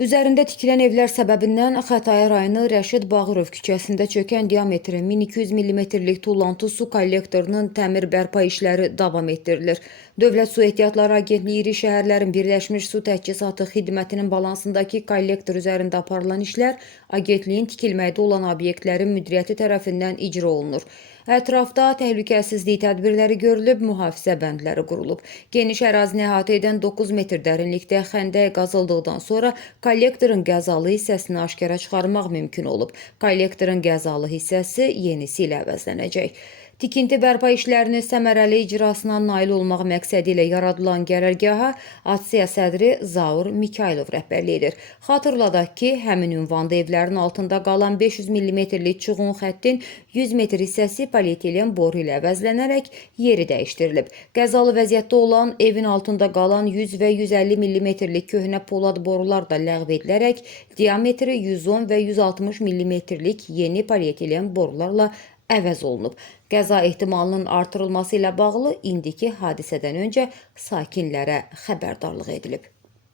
Üzərində tikilən evlər səbəbindən Xətai rayonu Rəşid Bağırov küçəsində çökən diametri 1200 mm-lik tullantı su kollektorunun təmir bərpa işləri davam etdirilir. Dövlət Su Ehtiyatları Agentliyi iri şəhərlərin Birləşmiş Su Təchizatı xidmətinin balansındakı kollektor üzərində aparılan işlər agentliyin tikilməkdə olan obyektlərin müdiriyyəti tərəfindən icra olunur. Ətrafda təhlükəsizlik tədbirləri görülüb, mühafizə bəndləri qurulub. Geniş ərazini əhatə edən 9 metr dərinlikdə xəndək qazıldıqdan sonra kollektorun qəzalı hissəsini aşkara çıxarmaq mümkün olub. Kollektorun qəzalı hissəsi yenisi ilə əvəzlənəcək. Tikinti bərpa işlərinin səmərəli icrasına nail olmaq məqsədi ilə yaradılan qərargaha ATSİA sədri Zaur Mikailov rəhbərlik edir. Xatırladaq ki, həmin ünvanda evlərin altında qalan 500 mm-lik çuğun xəttin 100 metr hissəsi polietilen boru ilə əvəzlənərək yeri dəyişdirilib. Qəzalı vəziyyətdə olan evin altında qalan 100 və 150 mm-lik köhnə polad borular da ləğv edilərək diametri 110 və 160 mm-lik yeni polietilen borularla əvəz olunub. Qəza ehtimalının artırılması ilə bağlı indiki hadisədən öncə sakinlərə xəbərdarlıq edilib.